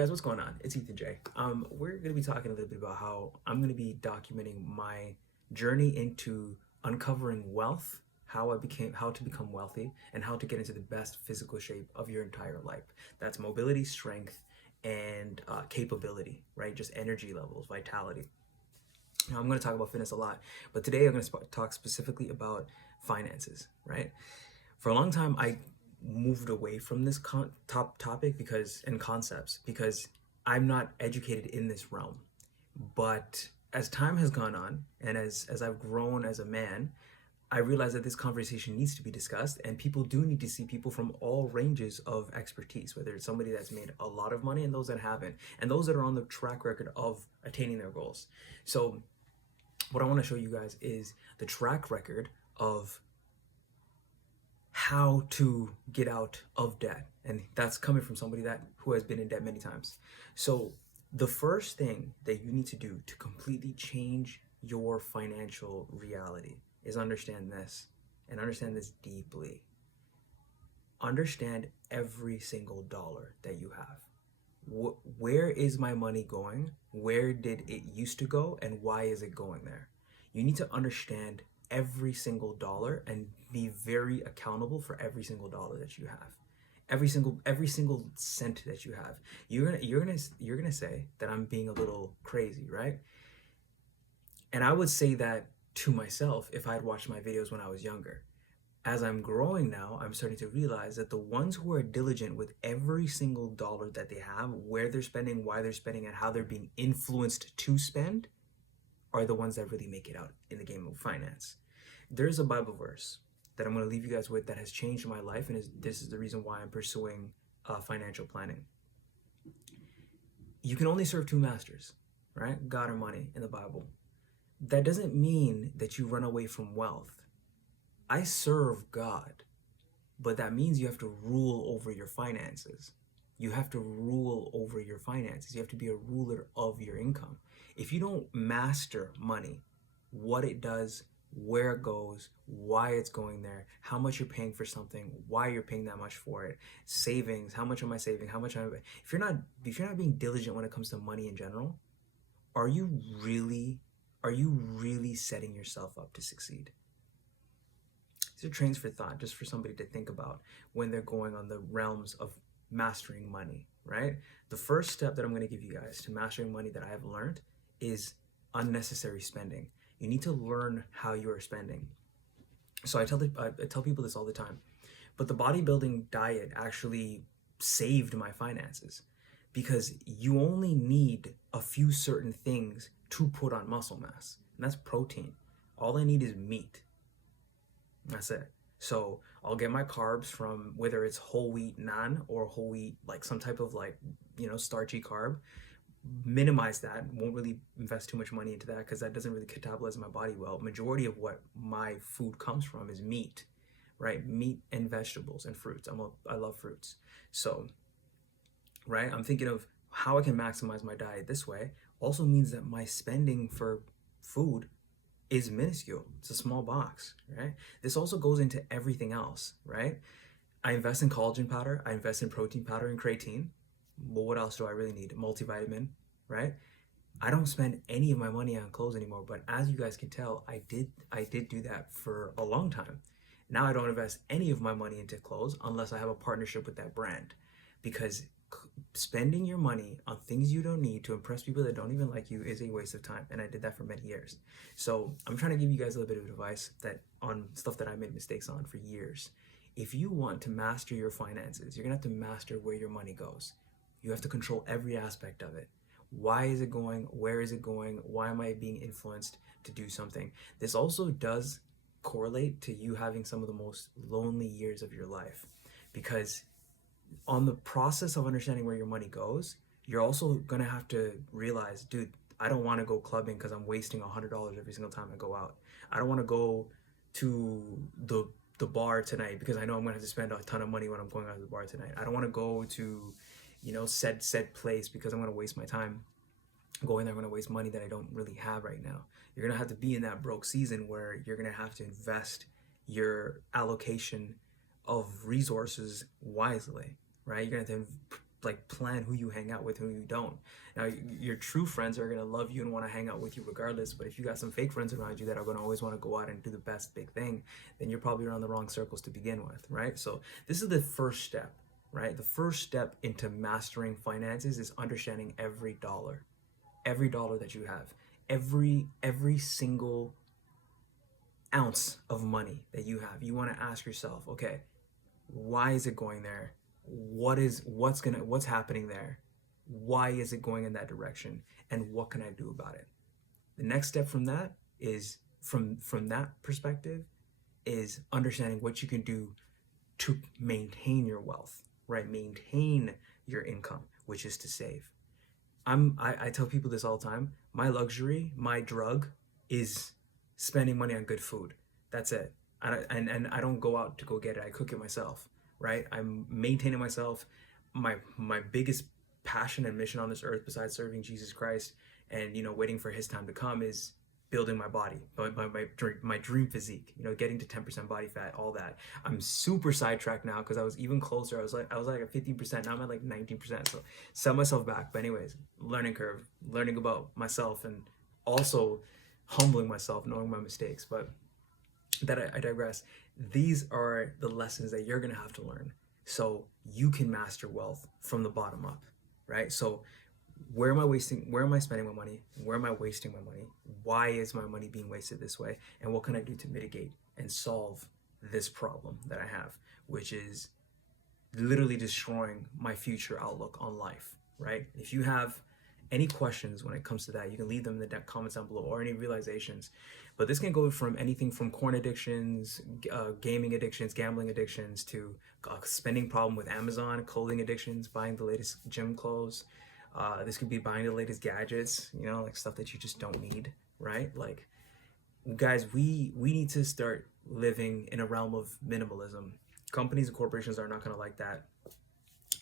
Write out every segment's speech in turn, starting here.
Guys, what's going on? It's Ethan J. We're going to be talking a little bit about how I'm going to be documenting my journey into uncovering wealth, how to become wealthy, and how to get into the best physical shape of your entire life. That's mobility, strength, and capability, right? Just energy levels, vitality. Now, I'm going to talk about fitness a lot, but today I'm going to talk specifically about finances, right? For a long time, I moved away from this top topic and concepts because I'm not educated in this realm. But as time has gone on and as I've grown as a man, I realize that this conversation needs to be discussed, and people do need to see people from all ranges of expertise, whether it's somebody that's made a lot of money and those that haven't, and those that are on the track record of attaining their goals. So what I want to show you guys is the track record of how to get out of debt, and that's coming from somebody that who has been in debt many times. So the first thing that you need to do to completely change your financial reality is understand this, and understand this deeply. Understand every single dollar that you have. Where is my money going? Where did it used to go, and why is it going there? You need to understand every single dollar and be very accountable for every single dollar that you have. Every single cent that you have. You're gonna say that I'm being a little crazy, right? And I would say that to myself if I had watched my videos when I was younger. As I'm growing now, I'm starting to realize that the ones who are diligent with every single dollar that they have, where they're spending, why they're spending, and how they're being influenced to spend, are the ones that really make it out in the game of finance. There's a Bible verse that I'm going to leave you guys with that has changed my life, and this is the reason why I'm pursuing financial planning. You can only serve two masters, right? God or money in the Bible. That doesn't mean that you run away from wealth. I serve God, but that means you have to rule over your finances. You have to rule over your finances. You have to be a ruler of your income. If you don't master money, what it does, where it goes, why it's going there, how much you're paying for something, why you're paying that much for it, savings, how much am I saving, how much am I, if you're not being diligent when it comes to money in general, are you really setting yourself up to succeed? These are trains for thought, just for somebody to think about when they're going on the realms of mastering money, right? The first step that I'm going to give you guys to mastering money that I have learned is unnecessary spending. You need to learn how you are spending. So I tell people this all the time, but the bodybuilding diet actually saved my finances because you only need a few certain things to put on muscle mass, and that's protein. All I need is meat. That's it. So I'll get my carbs from whether it's whole wheat naan or whole wheat, like some type of starchy carb. Minimize that. Won't really invest too much money into that because that doesn't really catabolize my body well. Majority of what my food comes from is meat, right? Meat and vegetables and fruits. I love fruits. So, right, I'm thinking of how I can maximize my diet this way. Also means that my spending for food is minuscule. It's a small box, right? This also goes into everything else, right? I invest in collagen powder, I invest in protein powder and creatine. Well, what else do I really need? Multivitamin, right? I don't spend any of my money on clothes anymore, but as you guys can tell, I did do that for a long time. Now I don't invest any of my money into clothes unless I have a partnership with that brand, because spending your money on things you don't need to impress people that don't even like you is a waste of time, and I did that for many years. So I'm trying to give you guys a little bit of advice that on stuff that I made mistakes on for years. If you want to master your finances, you're gonna have to master where your money goes. You have to control every aspect of it. Why is it going? Where is it going? Why am I being influenced to do something? This also does correlate to you having some of the most lonely years of your life, because on the process of understanding where your money goes, you're also gonna have to realize, dude, I don't want to go clubbing because I'm wasting $100 every single time I go out. I don't want to go to the bar tonight because I know I'm gonna have to spend a ton of money when I'm going out to the bar tonight. I don't want to go to said place because I'm gonna waste my time going there. I'm gonna waste money that I don't really have right now. You're gonna have to be in that broke season where you're gonna have to invest your allocation of resources wisely, right? You're gonna have to like plan who you hang out with, who you don't. Now, your true friends are gonna love you and want to hang out with you regardless. But if you got some fake friends around you that are gonna always want to go out and do the best big thing, then you're probably around the wrong circles to begin with, right? So this is the first step, right? The first step into mastering finances is understanding every dollar that you have, every single ounce of money that you have. You want to ask yourself, okay, why is it going there? What's happening there? Why is it going in that direction? And what can I do about it? The next step from that is from that perspective is understanding what you can do to maintain your wealth, right? Maintain your income, which is to save. I tell people this all the time. My luxury, my drug is spending money on good food. That's it. And I don't go out to go get it. I cook it myself, right? I'm maintaining myself. My biggest passion and mission on this earth, besides serving Jesus Christ and waiting for His time to come, is building my body, my dream physique. Getting to 10% body fat, all that. I'm super sidetracked now because I was even closer. I was like at 15%. Now I'm at like 19%. So set myself back. But anyways, learning curve, learning about myself, and also humbling myself, knowing my mistakes. But that I digress. These are the lessons that you're gonna have to learn so you can master wealth from the bottom up, right? So where am I spending my money? Where am I wasting my money? Why is my money being wasted this way? And what can I do to mitigate and solve this problem that I have, which is literally destroying my future outlook on life, right? If you have any questions when it comes to that, you can leave them in the comments down below, or any realizations. But this can go from anything from corn addictions, gaming addictions, gambling addictions, to spending problem with Amazon, clothing addictions, buying the latest gym clothes. This could be buying the latest gadgets, like stuff that you just don't need, right? Like, guys, we need to start living in a realm of minimalism. Companies and corporations are not going to like that.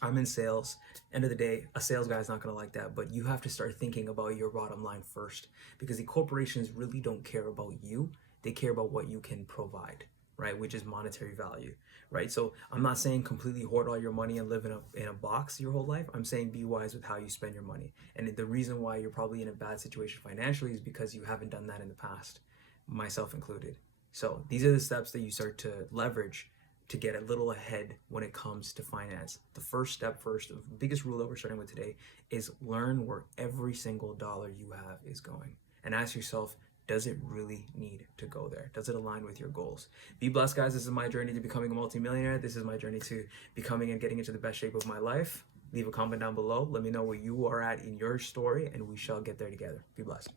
I'm in sales. End of the day, a sales guy is not going to like that, but you have to start thinking about your bottom line first, because the corporations really don't care about you. They care about what you can provide, right? Which is monetary value, right? So I'm not saying completely hoard all your money and live in a box your whole life. I'm saying be wise with how you spend your money. And the reason why you're probably in a bad situation financially is because you haven't done that in the past, myself included. So these are the steps that you start to leverage to get a little ahead when it comes to finance. The first step, the biggest rule that we're starting with today, is learn where every single dollar you have is going. And ask yourself, does it really need to go there? Does it align with your goals? Be blessed, guys. This is my journey to becoming a multimillionaire. This is my journey to becoming and getting into the best shape of my life. Leave a comment down below. Let me know where you are at in your story, and we shall get there together. Be blessed.